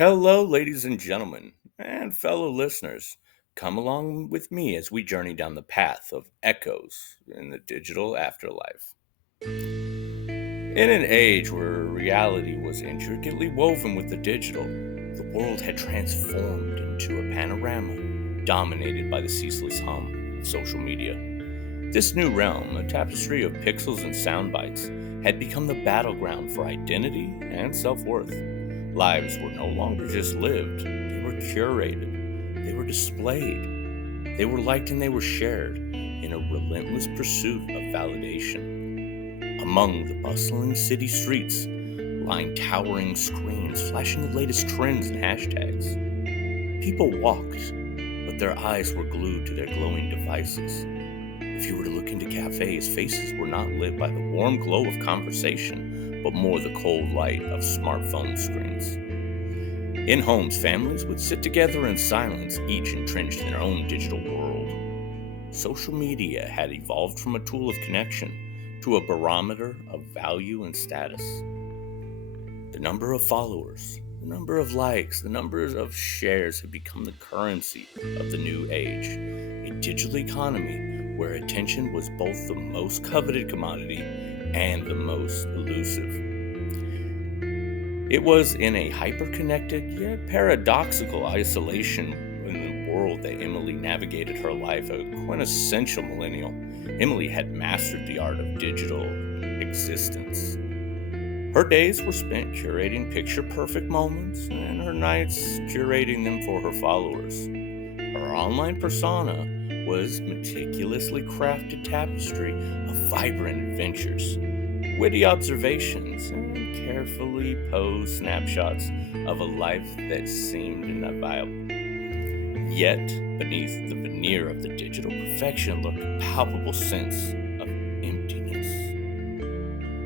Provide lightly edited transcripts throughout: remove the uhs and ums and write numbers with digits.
Hello, ladies and gentlemen, and fellow listeners. Come along with me as we journey down the path of echoes in the digital afterlife. In an age where reality was intricately woven with the digital, the world had transformed into a panorama dominated by the ceaseless hum of social media. This new realm, a tapestry of pixels and sound bites, had become the battleground for identity and self worth. Lives were no longer just lived, they were curated, they were displayed, they were liked and they were shared in a relentless pursuit of validation. Among the bustling city streets, lying towering screens flashing the latest trends and hashtags, people walked, but their eyes were glued to their glowing devices. If you were to look into cafes, faces were not lit by the warm glow of conversation, but more the cold light of smartphone screens. In homes, families would sit together in silence, each entrenched in their own digital world. Social media had evolved from a tool of connection to a barometer of value and status. The number of followers, the number of likes, the number of shares have become the currency of the new age, a digital economy where attention was both the most coveted commodity and the most elusive. It was in a hyper-connected yet paradoxical isolation in the world that Emily navigated her life, a quintessential millennial. Emily had mastered the art of digital existence. Her days were spent curating picture-perfect moments, and her nights curating them for her followers. Her online persona was meticulously crafted tapestry of vibrant adventures, witty observations, and carefully posed snapshots of a life that seemed inviolable. Yet, beneath the veneer of the digital perfection lurked a palpable sense of emptiness.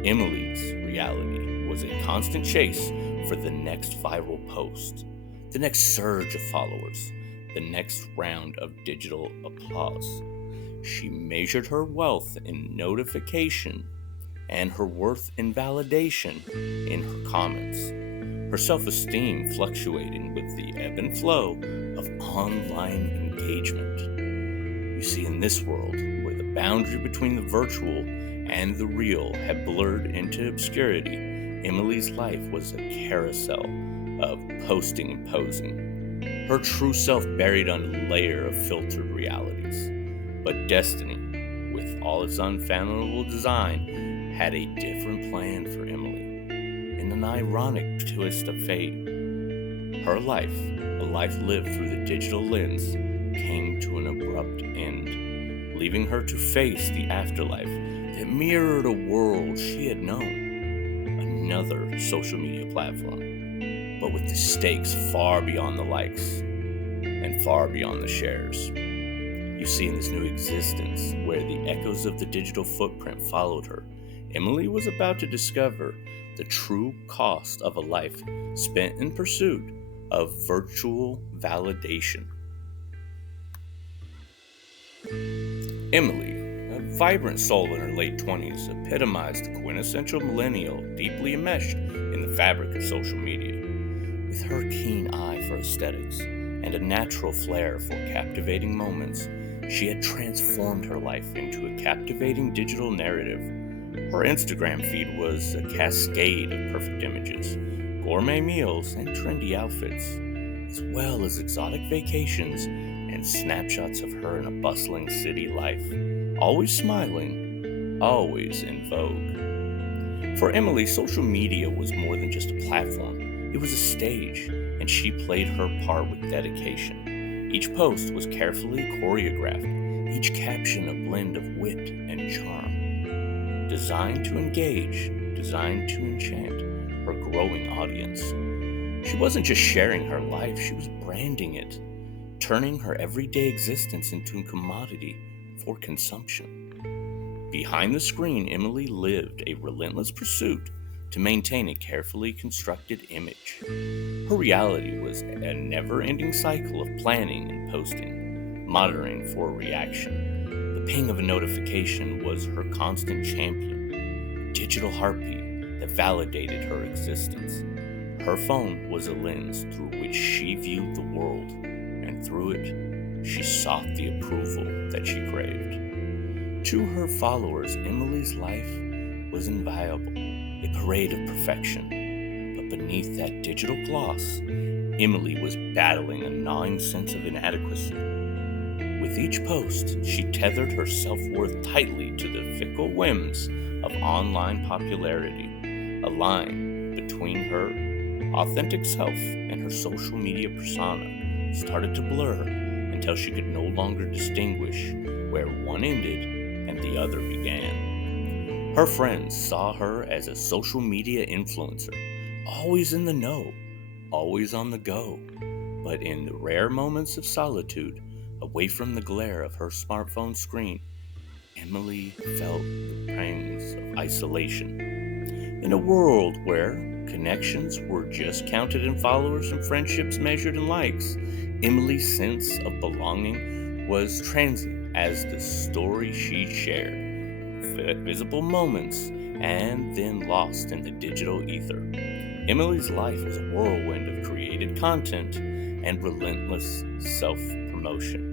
Emily's reality was a constant chase for the next viral post, the next surge of followers, the next round of digital applause. She measured her wealth in notification and her worth in validation in her comments, her self-esteem fluctuating with the ebb and flow of online engagement. You see, in this world, where the boundary between the virtual and the real had blurred into obscurity, Emily's life was a carousel of posting and posing, her true self buried under a layer of filtered realities. But destiny, with all its unfathomable design, had a different plan for Emily. In an ironic twist of fate, her life, a life lived through the digital lens, came to an abrupt end, leaving her to face the afterlife that mirrored a world she had known. Another social media platform, but with the stakes far beyond the likes and far beyond the shares. You see, in this new existence, where the echoes of the digital footprint followed her, Emily was about to discover the true cost of a life spent in pursuit of virtual validation. Emily, a vibrant soul in her late 20s, epitomized the quintessential millennial deeply enmeshed in the fabric of social media. With her keen eye for aesthetics and a natural flair for captivating moments, she had transformed her life into a captivating digital narrative. Her Instagram feed was a cascade of perfect images, gourmet meals, and trendy outfits, as well as exotic vacations and snapshots of her in a bustling city life, always smiling, always in vogue. For Emily, social media was more than just a platform. It was a stage, and she played her part with dedication. Each post was carefully choreographed, each caption a blend of wit and charm, designed to engage, designed to enchant her growing audience. She wasn't just sharing her life, she was branding it, turning her everyday existence into a commodity for consumption. Behind the screen, Emily lived a relentless pursuit to maintain a carefully constructed image. Her reality was a never-ending cycle of planning and posting, monitoring for a reaction. The ping of a notification was her constant champion, a digital heartbeat that validated her existence. Her phone was a lens through which she viewed the world, and through it, she sought the approval that she craved. To her followers, Emily's life was inviolable, a parade of perfection. But beneath that digital gloss, Emily was battling a gnawing sense of inadequacy. With each post, she tethered her self-worth tightly to the fickle whims of online popularity. A line between her authentic self and her social media persona started to blur until she could no longer distinguish where one ended and the other began. Her friends saw her as a social media influencer, always in the know, always on the go. But in the rare moments of solitude, away from the glare of her smartphone screen, Emily felt the pangs of isolation. In a world where connections were just counted in followers and friendships measured in likes, Emily's sense of belonging was transient as the story she shared, visible moments, and then lost in the digital ether. Emily's life was a whirlwind of created content and relentless self-promotion.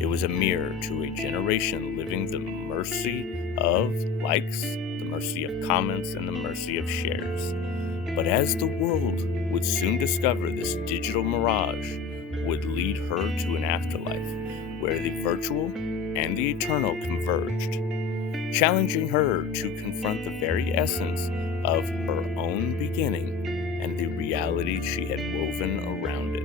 It was a mirror to a generation living the mercy of likes, the mercy of comments, and the mercy of shares. But as the world would soon discover, this digital mirage would lead her to an afterlife where the virtual and the eternal converged, challenging her to confront the very essence of her own beginning and the reality she had woven around it.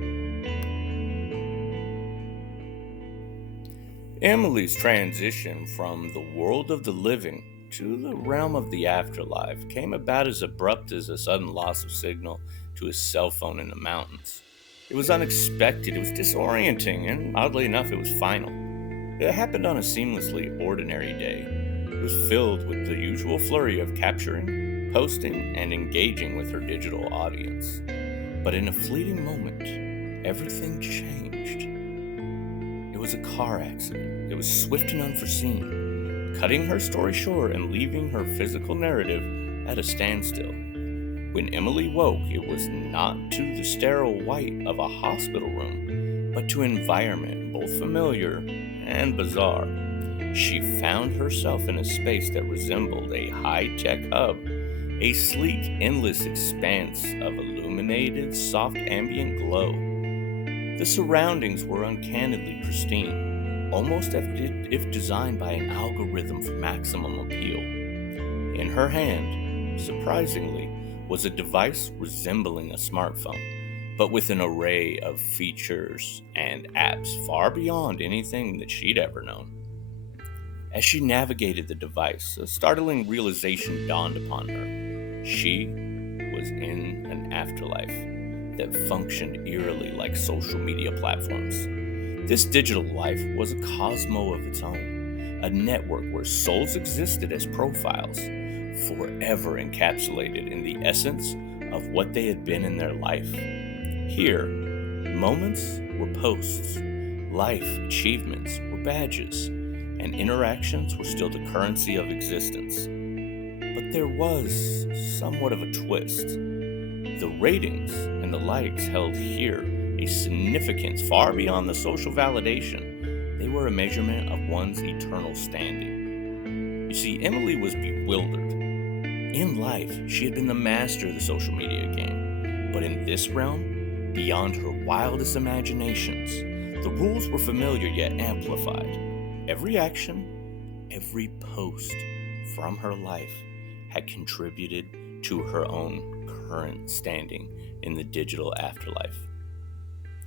Emily's transition from the world of the living to the realm of the afterlife came about as abrupt as a sudden loss of signal to his cell phone in the mountains. It was unexpected, it was disorienting, and oddly enough, it was final. It happened on a seamlessly ordinary day. It was filled with the usual flurry of capturing, posting, and engaging with her digital audience. But in a fleeting moment, everything changed. It was a car accident. It was swift and unforeseen, cutting her story short and leaving her physical narrative at a standstill. When Emily woke, it was not to the sterile white of a hospital room, but to an environment both familiar and bizarre. She found herself in a space that resembled a high-tech hub, a sleek, endless expanse of illuminated, soft ambient glow. The surroundings were uncannily pristine, almost as if designed by an algorithm for maximum appeal. In her hand, surprisingly, was a device resembling a smartphone, but with an array of features and apps far beyond anything that she'd ever known. As she navigated the device, a startling realization dawned upon her. She was in an afterlife that functioned eerily like social media platforms. This digital life was a cosmos of its own, a network where souls existed as profiles, forever encapsulated in the essence of what they had been in their life. Here, moments were posts, life achievements were badges, and interactions were still the currency of existence. But there was somewhat of a twist. The ratings and the likes held here a significance far beyond the social validation. They were a measurement of one's eternal standing. You see, Emily was bewildered. In life, she had been the master of the social media game. But in this realm, beyond her wildest imaginations, the rules were familiar yet amplified. Every action, every post from her life had contributed to her own current standing in the digital afterlife.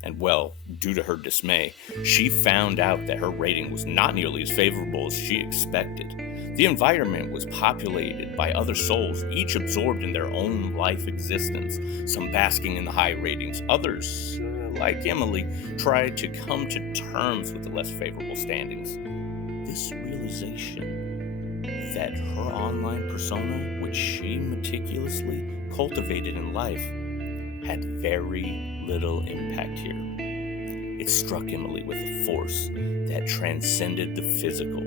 And well, due to her dismay, she found out that her rating was not nearly as favorable as she expected. The environment was populated by other souls, each absorbed in their own life existence, some basking in the high ratings. Others, like Emily, tried to come to terms with the less favorable standings. This realization that her online persona, which she meticulously cultivated in life, had very little impact here. It struck Emily with a force that transcended the physical.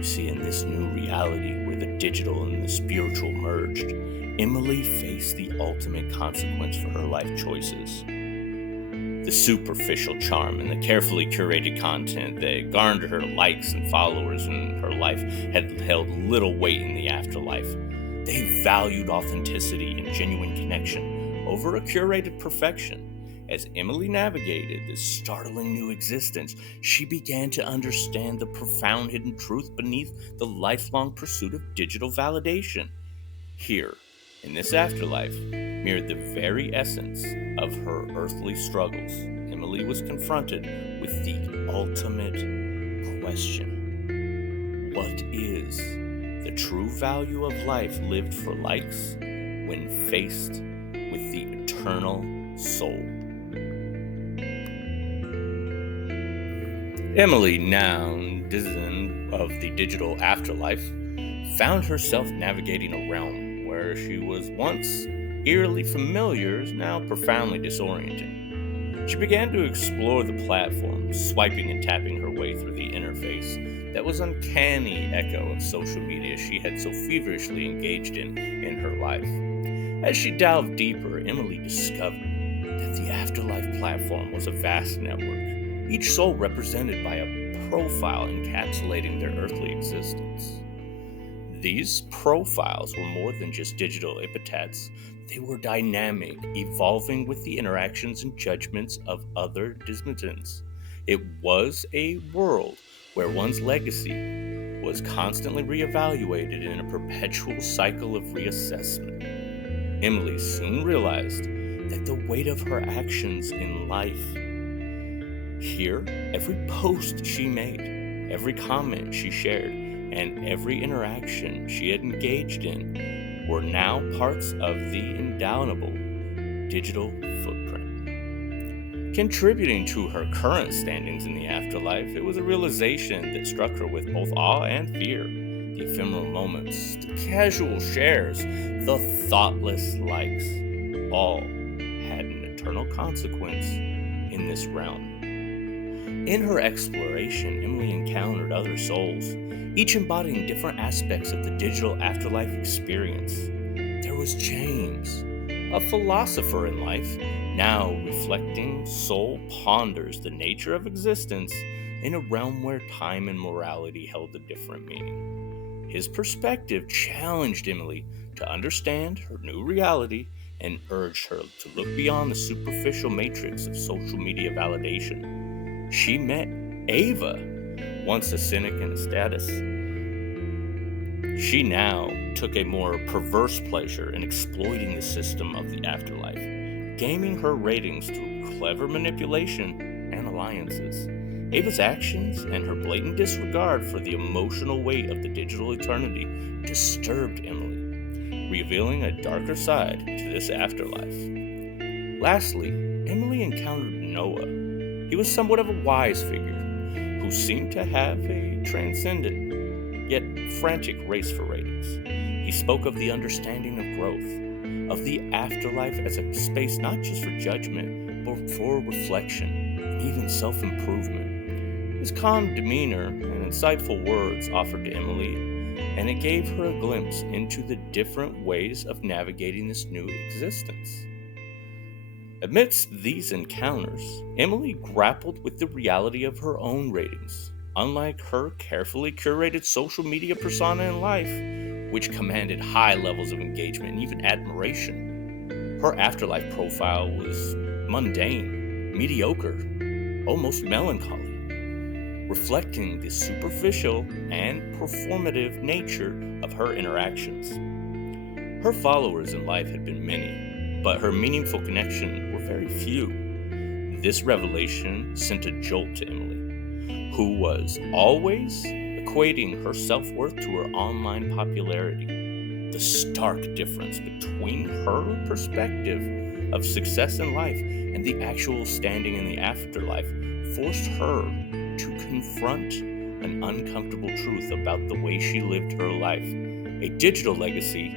You see, in this new reality where the digital and the spiritual merged, Emily faced the ultimate consequence for her life choices. The superficial charm and the carefully curated content that garnered her likes and followers in her life had held little weight in the afterlife. They valued authenticity and genuine connection over a curated perfection. As Emily navigated this startling new existence, she began to understand the profound hidden truth beneath the lifelong pursuit of digital validation. Here, in this afterlife, mirrored the very essence of her earthly struggles. Emily was confronted with the ultimate question: what is the true value of life lived for likes when faced with the eternal soul? Emily, now citizen of the digital afterlife, found herself navigating a realm where she was once eerily familiar is now profoundly disorienting. She began to explore the platform, swiping and tapping her way through the interface that was uncanny echo of social media she had so feverishly engaged in her life. As she delved deeper, Emily discovered that the Afterlife platform was a vast network, each soul represented by a profile encapsulating their earthly existence. These profiles were more than just digital epitaphs. They were dynamic, evolving with the interactions and judgments of other dissidents. It was a world where one's legacy was constantly reevaluated in a perpetual cycle of reassessment. Emily soon realized that the weight of her actions in life. Here, every post she made, every comment she shared, and every interaction she had engaged in were now parts of the indelible digital footprint. Contributing to her current standings in the afterlife, it was a realization that struck her with both awe and fear. The ephemeral moments, the casual shares, the thoughtless likes, all had an eternal consequence in this realm. In her exploration, Emily encountered other souls, each embodying different aspects of the digital afterlife experience. There was James, a philosopher in life, now reflecting soul ponders the nature of existence in a realm where time and morality held a different meaning. His perspective challenged Emily to understand her new reality and urged her to look beyond the superficial matrix of social media validation. She met Ava, once a cynic in status. She now took a more perverse pleasure in exploiting the system of the afterlife, gaming her ratings through clever manipulation and alliances. Ava's actions and her blatant disregard for the emotional weight of the digital eternity disturbed Emily, revealing a darker side to this afterlife. Lastly, Emily encountered Noah. He was somewhat of a wise figure, who seemed to have a transcendent, yet frantic race for ratings. He spoke of the understanding of growth, of the afterlife as a space not just for judgment, but for reflection and even self-improvement. His calm demeanor and insightful words offered to Emily, and it gave her a glimpse into the different ways of navigating this new existence. Amidst these encounters, Emily grappled with the reality of her own ratings. Unlike her carefully curated social media persona in life, which commanded high levels of engagement and even admiration, her afterlife profile was mundane, mediocre, almost melancholy, reflecting the superficial and performative nature of her interactions. Her followers in life had been many, but her meaningful connection were very few. This revelation sent a jolt to Emily, who was always equating her self-worth to her online popularity. The stark difference between her perspective of success in life and the actual standing in the afterlife forced her to confront an uncomfortable truth about the way she lived her life. A digital legacy,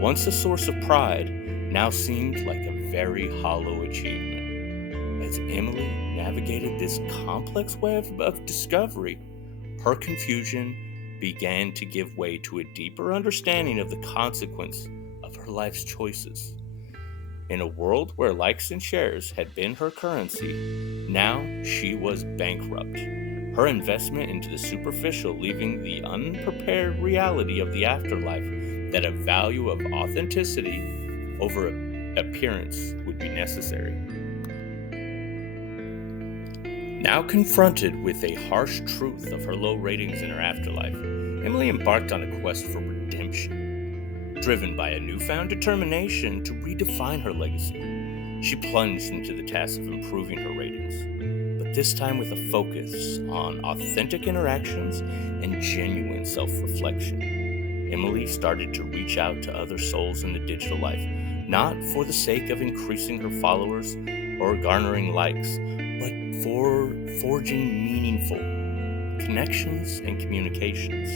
once a source of pride, now seemed like a very hollow achievement. As Emily navigated this complex web of discovery, her confusion began to give way to a deeper understanding of the consequence of her life's choices. In a world where likes and shares had been her currency, now she was bankrupt. Her investment into the superficial leaving the unprepared reality of the afterlife that a value of authenticity over appearance would be necessary. Now confronted with a harsh truth of her low ratings in her afterlife, Emily embarked on a quest for redemption. Driven by a newfound determination to redefine her legacy, she plunged into the task of improving her ratings, but this time with a focus on authentic interactions and genuine self-reflection. Emily started to reach out to other souls in the digital life, not for the sake of increasing her followers or garnering likes, but for forging meaningful connections and communications.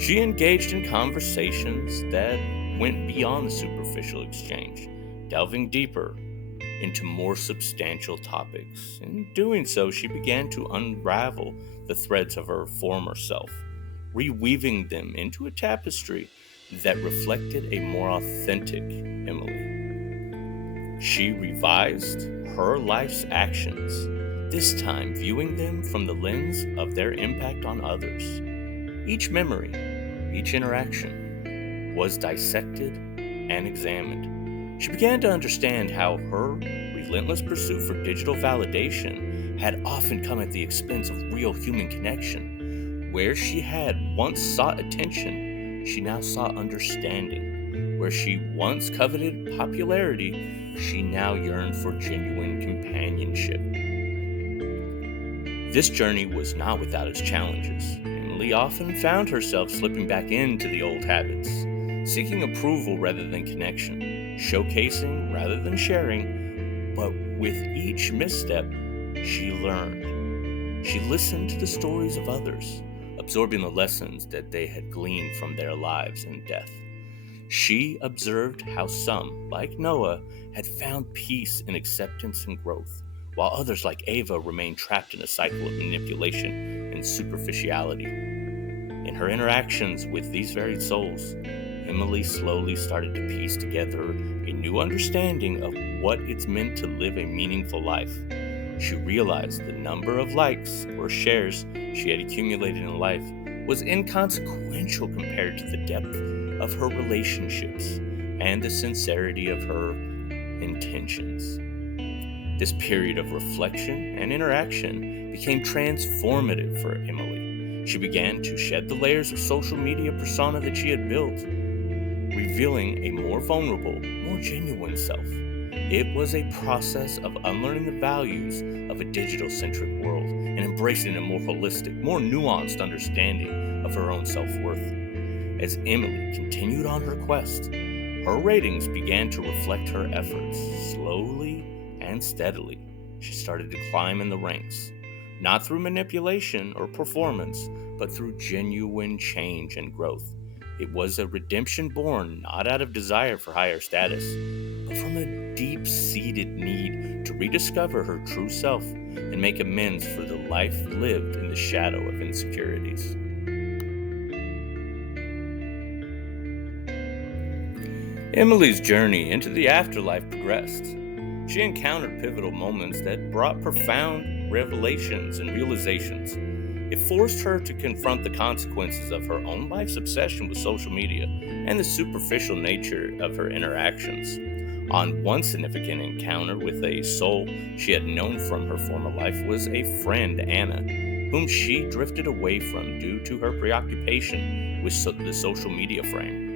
She engaged in conversations that went beyond the superficial exchange, delving deeper into more substantial topics. In doing so, she began to unravel the threads of her former self, reweaving them into a tapestry that reflected a more authentic Emily. She revised her life's actions, this time viewing them from the lens of their impact on others. Each memory, each interaction was dissected and examined. She began to understand how her relentless pursuit for digital validation had often come at the expense of real human connection. Where she had once sought attention, she now sought understanding. Where she once coveted popularity, she now yearned for genuine companionship. This journey was not without its challenges. Emily often found herself slipping back into the old habits, seeking approval rather than connection, showcasing rather than sharing. But with each misstep, she learned. She listened to the stories of others, absorbing the lessons that they had gleaned from their lives and death. She observed how some, like Noah, had found peace in acceptance and growth, while others, like Ava, remained trapped in a cycle of manipulation and superficiality. In her interactions with these varied souls, Emily slowly started to piece together a new understanding of what it's meant to live a meaningful life. She realized the number of likes or shares she had accumulated in life was inconsequential compared to the depth of her relationships and the sincerity of her intentions. This period of reflection and interaction became transformative for Emily. She began to shed the layers of social media persona that she had built, revealing a more vulnerable, more genuine self. It was a process of unlearning the values of a digital-centric world and embracing a more holistic, more nuanced understanding of her own self-worth. As Emily continued on her quest, her ratings began to reflect her efforts. Slowly and steadily, she started to climb in the ranks, not through manipulation or performance, but through genuine change and growth. It was a redemption born not out of desire for higher status, but from a deep-seated need to rediscover her true self and make amends for the life lived in the shadow of insecurities. Emily's journey into the afterlife progressed. She encountered pivotal moments that brought profound revelations and realizations. It forced her to confront the consequences of her own life's obsession with social media and the superficial nature of her interactions. On one significant encounter with a soul she had known from her former life was a friend, Anna, whom she drifted away from due to her preoccupation with the social media frame.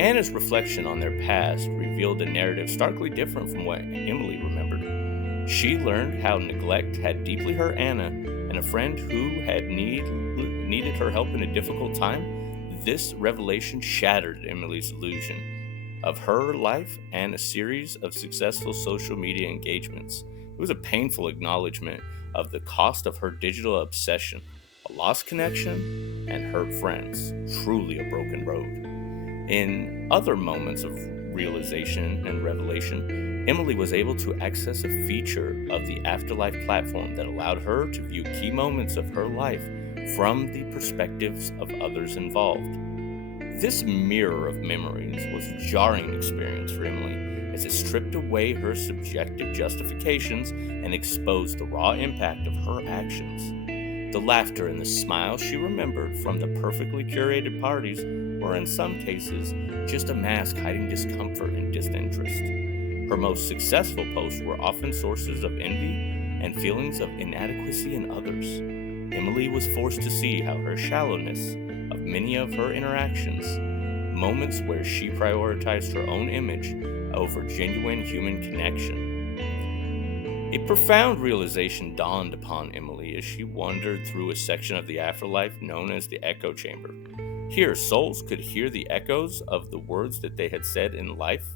Anna's reflection on their past revealed a narrative starkly different from what Emily remembered. She learned how neglect had deeply hurt Anna, and a friend who had needed her help in a difficult time. This revelation shattered Emily's illusion of her life and a series of successful social media engagements. It was a painful acknowledgement of the cost of her digital obsession, a lost connection, and hurt friends, truly a broken road. In other moments of realization and revelation, Emily was able to access a feature of the Afterlife platform that allowed her to view key moments of her life from the perspectives of others involved. This mirror of memories was a jarring experience for Emily, as it stripped away her subjective justifications and exposed the raw impact of her actions. The laughter and the smiles she remembered from the perfectly curated parties were, in some cases, just a mask hiding discomfort and disinterest. Her most successful posts were often sources of envy and feelings of inadequacy in others. Emily was forced to see how her shallowness of many of her interactions, moments where she prioritized her own image over genuine human connection. A profound realization dawned upon Emily as she wandered through a section of the afterlife known as the echo chamber. Here, souls could hear the echoes of the words that they had said in life,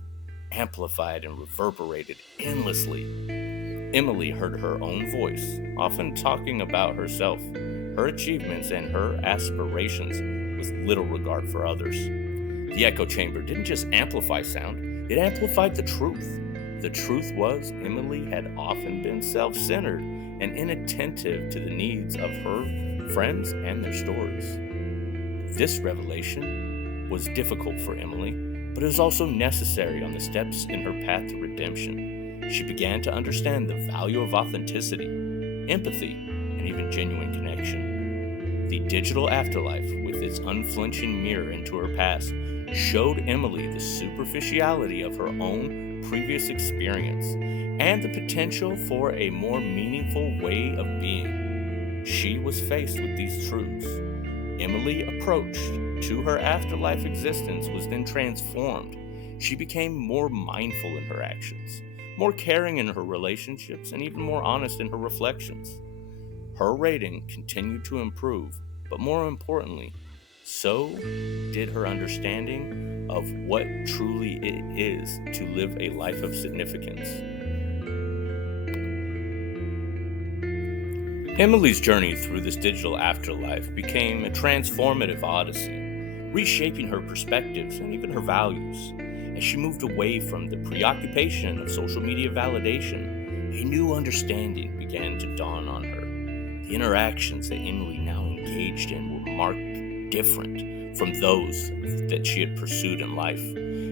amplified and reverberated endlessly. Emily heard her own voice, often talking about herself, her achievements, and her aspirations with little regard for others. The echo chamber didn't just amplify sound, it amplified the truth. The truth was, Emily had often been self centered and inattentive to the needs of her friends and their stories. This revelation was difficult for Emily, but it was also necessary on the steps in her path to redemption. She began to understand the value of authenticity, empathy, and even genuine connection. The digital afterlife, with its unflinching mirror into her past, showed Emily the superficiality of her own previous experience and the potential for a more meaningful way of being. She was faced with these truths. Emily's approach to her afterlife existence was then transformed. She became more mindful in her actions, more caring in her relationships, and even more honest in her reflections. Her rating continued to improve, but more importantly, so did her understanding of what truly it is to live a life of significance. Emily's journey through this digital afterlife became a transformative odyssey, reshaping her perspectives and even her values. As she moved away from the preoccupation of social media validation, a new understanding began to dawn on her. The interactions that Emily now engaged in were marked different from those that she had pursued in life.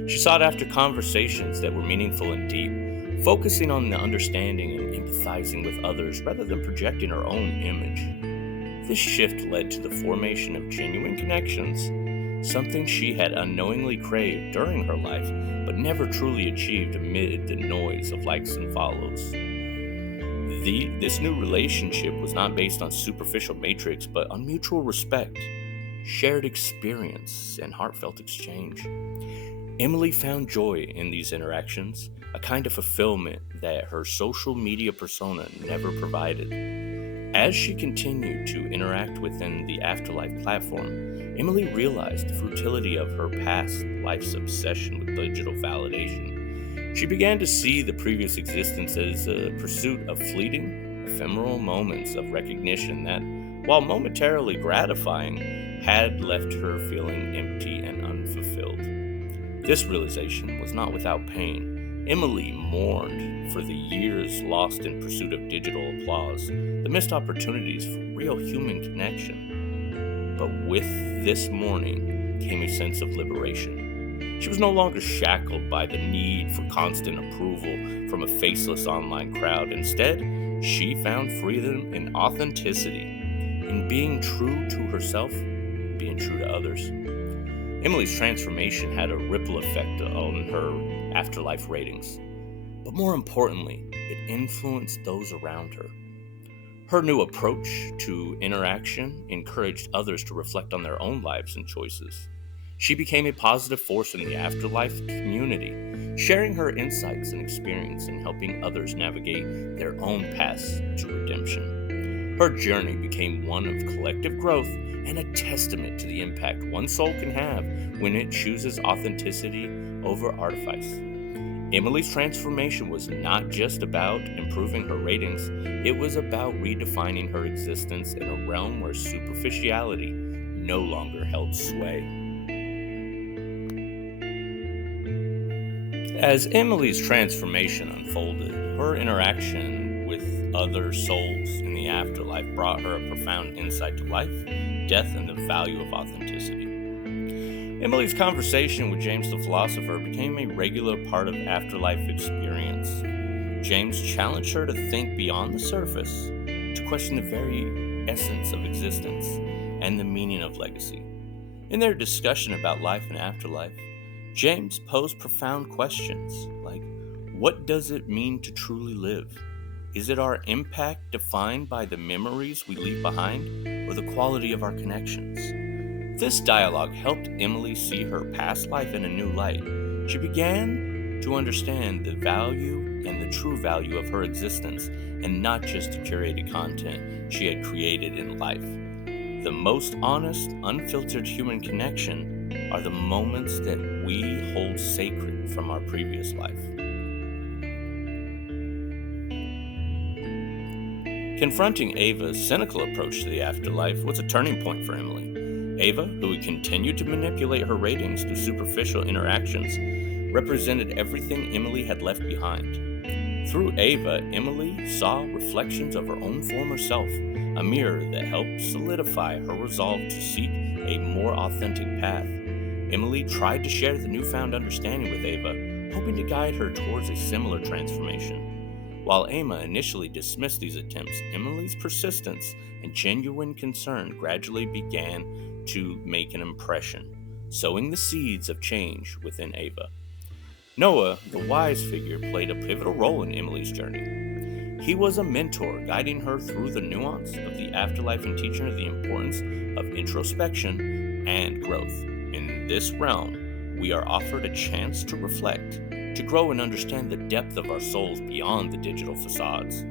She sought after conversations that were meaningful and deep, focusing on the understanding and empathizing with others rather than projecting her own image. This shift led to the formation of genuine connections, something she had unknowingly craved during her life but never truly achieved amid the noise of likes and follows. This new relationship was not based on superficial matrix but on mutual respect, shared experience, and heartfelt exchange. Emily found joy in these interactions, a kind of fulfillment that her social media persona never provided. As she continued to interact within the Afterlife platform, Emily realized the futility of her past life's obsession with digital validation. She began to see the previous existence as a pursuit of fleeting, ephemeral moments of recognition that, while momentarily gratifying, had left her feeling empty and unfulfilled. This realization was not without pain. Emily mourned for the years lost in pursuit of digital applause, the missed opportunities for real human connection. But with this mourning came a sense of liberation. She was no longer shackled by the need for constant approval from a faceless online crowd. Instead, she found freedom in authenticity, in being true to herself, being true to others. Emily's transformation had a ripple effect on her afterlife ratings, but more importantly, it influenced those around her. Her new approach to interaction encouraged others to reflect on their own lives and choices. She became a positive force in the afterlife community, sharing her insights and experience and helping others navigate their own paths to redemption. Her journey became one of collective growth and a testament to the impact one soul can have when it chooses authenticity over artifice. Emily's transformation was not just about improving her ratings, it was about redefining her existence in a realm where superficiality no longer held sway. As Emily's transformation unfolded, her interaction with with other souls in the afterlife brought her a profound insight to life, death, and the value of authenticity. Emily's conversation with James the philosopher became a regular part of afterlife experience. James challenged her to think beyond the surface, to question the very essence of existence and the meaning of legacy. In their discussion about life and afterlife, James posed profound questions like, what does it mean to truly live? Is it our impact defined by the memories we leave behind, or the quality of our connections? This dialogue helped Emily see her past life in a new light. She began to understand the value and the true value of her existence, and not just the curated content she had created in life. The most honest, unfiltered human connection are the moments that we hold sacred from our previous life. Confronting Ava's cynical approach to the afterlife was a turning point for Emily. Ava, who had continued to manipulate her ratings through superficial interactions, represented everything Emily had left behind. Through Ava, Emily saw reflections of her own former self, a mirror that helped solidify her resolve to seek a more authentic path. Emily tried to share the newfound understanding with Ava, hoping to guide her towards a similar transformation. While Ava initially dismissed these attempts, Emily's persistence and genuine concern gradually began to make an impression, sowing the seeds of change within Ava. Noah, the wise figure, played a pivotal role in Emily's journey. He was a mentor, guiding her through the nuance of the afterlife and teaching her the importance of introspection and growth. In this realm, we are offered a chance to reflect, to grow and understand the depth of our souls beyond the digital facades.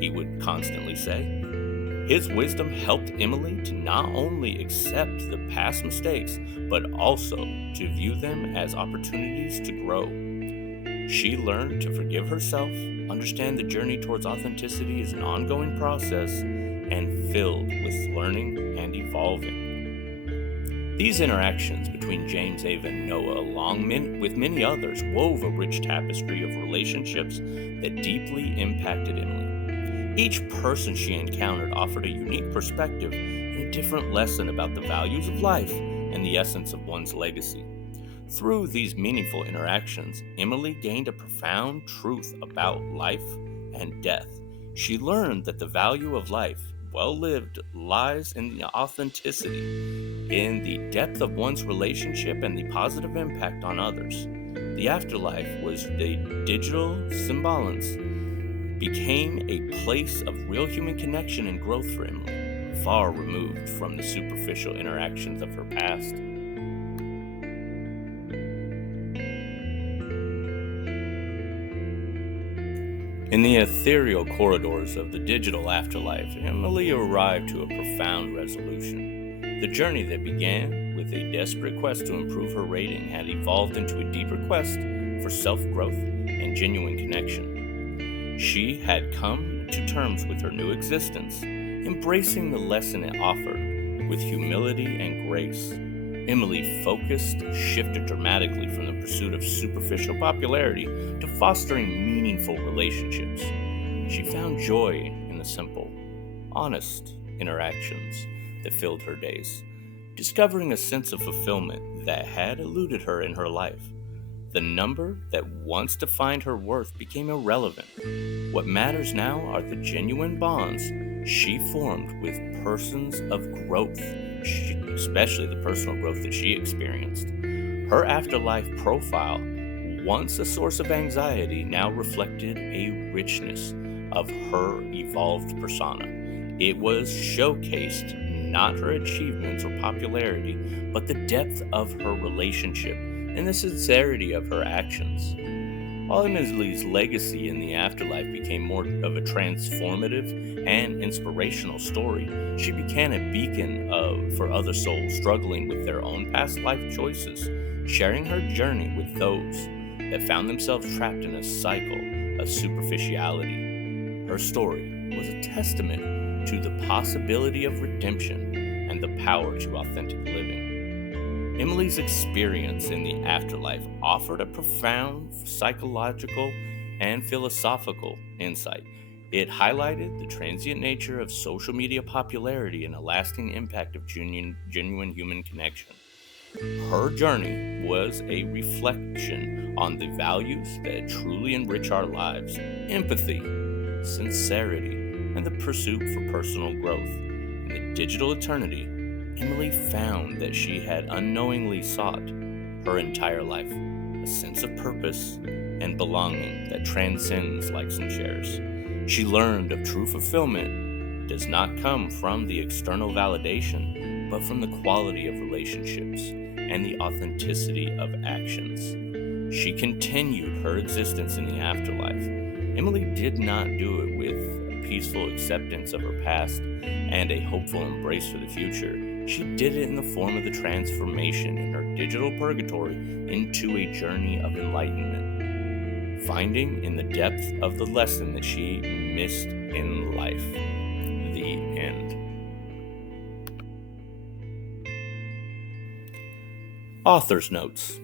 He would constantly say. His wisdom helped Emily to not only accept the past mistakes, but also to view them as opportunities to grow. She learned to forgive herself, understand the journey towards authenticity is an ongoing process, and filled with learning and evolving. These interactions between James, Ava, and Noah, along with many others, wove a rich tapestry of relationships that deeply impacted Emily. Each person she encountered offered a unique perspective and a different lesson about the values of life and the essence of one's legacy. Through these meaningful interactions, Emily gained a profound truth about life and death. She learned that the value of life, well lived, lies in the authenticity, in the depth of one's relationship, and the positive impact on others. The afterlife was the digital semblance became a place of real human connection and growth for Emily, far removed from the superficial interactions of her past. In the ethereal corridors of the digital afterlife, Emily arrived to a profound resolution. The journey that began with a desperate quest to improve her rating had evolved into a deeper quest for self-growth and genuine connection. She had come to terms with her new existence, embracing the lesson it offered with humility and grace. Emily's focus shifted dramatically from the pursuit of superficial popularity to fostering meaningful relationships. She found joy in the simple, honest interactions that filled her days, discovering a sense of fulfillment that had eluded her in her life. The number that once defined her worth became irrelevant. What matters now are the genuine bonds she formed with persons of growth, especially the personal growth that she experienced. Her afterlife profile, once a source of anxiety, now reflected a richness of her evolved persona. It was showcased not her achievements or popularity, but the depth of her relationship and the sincerity of her actions. While Emily's legacy in the afterlife became more of a transformative and inspirational story, she became a beacon for other souls struggling with their own past life choices, sharing her journey with those that found themselves trapped in a cycle of superficiality. Her story was a testament to the possibility of redemption and the power to authentic living. Emily's experience in the afterlife offered a profound psychological and philosophical insight. It highlighted the transient nature of social media popularity and a lasting impact of genuine human connection. Her journey was a reflection on the values that truly enrich our lives: empathy, sincerity, and the pursuit for personal growth. In the digital eternity, Emily found that she had unknowingly sought her entire life a sense of purpose and belonging that transcends likes and shares. She learned of true fulfillment does not come from the external validation, but from the quality of relationships and the authenticity of actions. She continued her existence in the afterlife. Emily did not do it with a peaceful acceptance of her past and a hopeful embrace for the future. She did it in the form of the transformation in her digital purgatory into a journey of enlightenment, finding in the depth of the lesson that she missed in life. The end. Author's notes.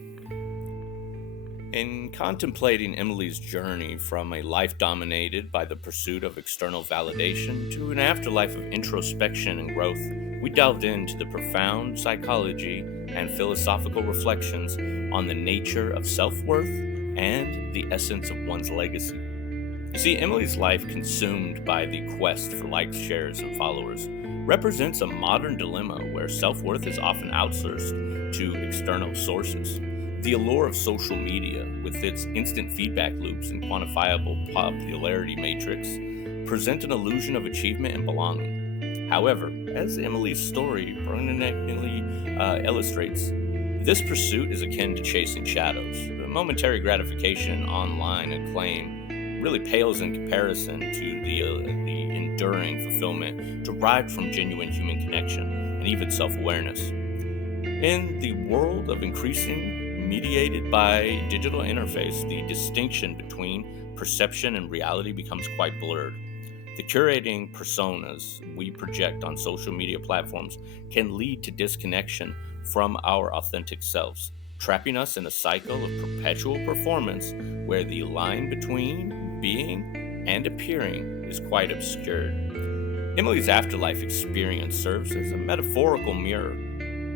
In contemplating Emily's journey from a life dominated by the pursuit of external validation to an afterlife of introspection and growth, we delved into the profound psychology and philosophical reflections on the nature of self-worth and the essence of one's legacy. You see, Emily's life, consumed by the quest for likes, shares, and followers, represents a modern dilemma where self-worth is often outsourced to external sources. The allure of social media, with its instant feedback loops and quantifiable popularity matrix, present an illusion of achievement and belonging. However, as Emily's story brilliantly illustrates, this pursuit is akin to chasing shadows. The momentary gratification and online acclaim really pales in comparison to the enduring fulfillment derived from genuine human connection and even self-awareness. In the world of increasing mediated by digital interface, the distinction between perception and reality becomes quite blurred. The curating personas we project on social media platforms can lead to disconnection from our authentic selves, trapping us in a cycle of perpetual performance where the line between being and appearing is quite obscured. Emily's afterlife experience serves as a metaphorical mirror.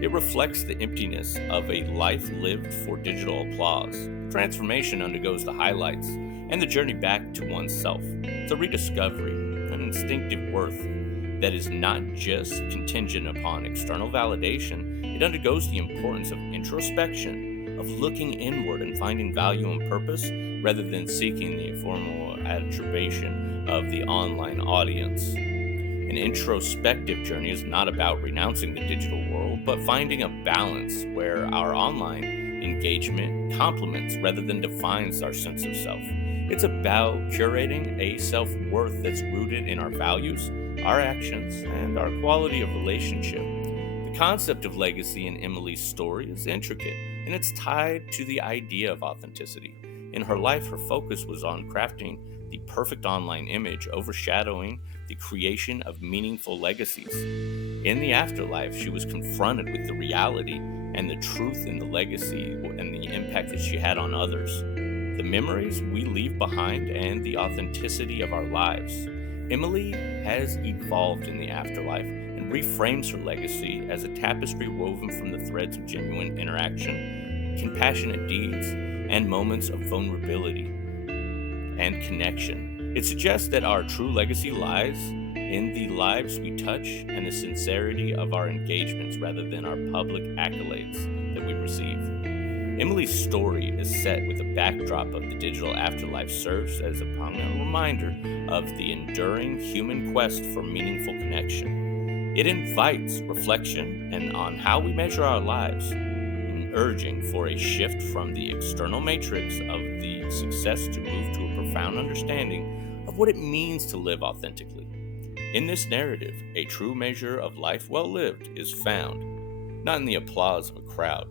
It reflects the emptiness of a life lived for digital applause. Transformation undergoes the highlights and the journey back to oneself. It's a rediscovery, an instinctive worth that is not just contingent upon external validation. It undergoes the importance of introspection, of looking inward and finding value and purpose rather than seeking the ephemeral attribution of the online audience. An introspective journey is not about renouncing the digital world, but finding a balance where our online engagement complements rather than defines our sense of self. It's about curating a self-worth that's rooted in our values, our actions, and our quality of relationship. The concept of legacy in Emily's story is intricate, and it's tied to the idea of authenticity. In her life, her focus was on crafting the perfect online image, overshadowing the creation of meaningful legacies. In the afterlife, she was confronted with the reality and the truth in the legacy and the impact that she had on others, the memories we leave behind, and the authenticity of our lives. Emily has evolved in the afterlife and reframes her legacy as a tapestry woven from the threads of genuine interaction, compassionate deeds, and moments of vulnerability and connection. It suggests that our true legacy lies in the lives we touch and the sincerity of our engagements rather than our public accolades that we receive. Emily's story is set with a backdrop of the digital afterlife, serves as a prominent reminder of the enduring human quest for meaningful connection. It invites reflection and on how we measure our lives, urging for a shift from the external matrix of the success to move to a profound understanding of what it means to live authentically. In this narrative, a true measure of life well lived is found, not in the applause of a crowd,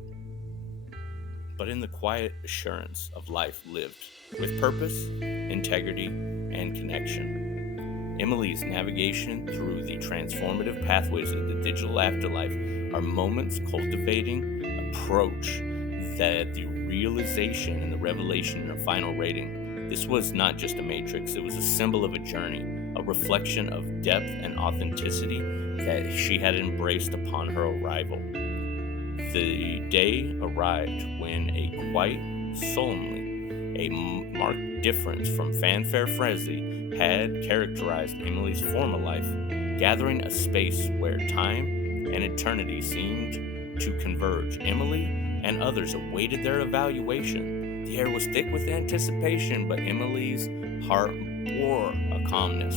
but in the quiet assurance of life lived with purpose, integrity, and connection. Emily's navigation through the transformative pathways of the digital afterlife are moments cultivating approach that the realization and the revelation in a final rating. This was not just a matrix, it was a symbol of a journey, a reflection of depth and authenticity that she had embraced upon her arrival. The day arrived when a quite solemnly, a marked difference from fanfare frenzy had characterized Emily's former life, gathering a space where time and eternity seemed to converge. Emily and others awaited their evaluation. The air was thick with anticipation, but Emily's heart bore a calmness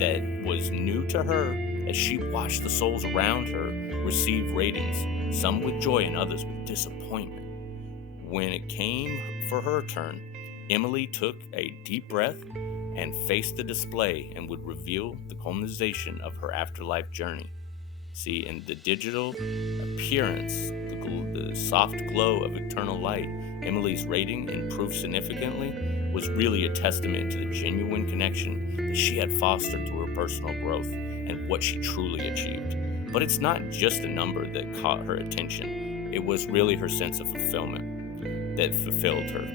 that was new to her as she watched the souls around her receive ratings, some with joy and others with disappointment. When it came for her turn, Emily took a deep breath and faced the display and would reveal the culmination of her afterlife journey. See, in the digital appearance, the soft glow of eternal light, Emily's rating improved significantly was really a testament to the genuine connection that she had fostered through her personal growth and what she truly achieved. But it's not just a number that caught her attention. It was really her sense of fulfillment that fulfilled her.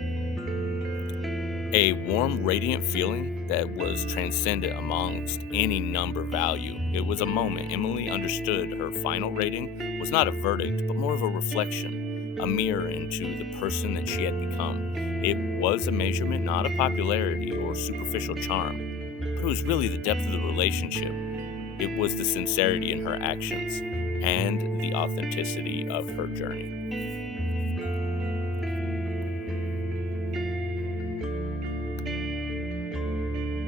A warm, radiant feeling that was transcendent amongst any number value. It was a moment Emily understood her final rating was not a verdict, but more of a reflection, a mirror into the person that she had become. It was a measurement not of popularity or superficial charm, but it was really the depth of the relationship. It was the sincerity in her actions and the authenticity of her journey.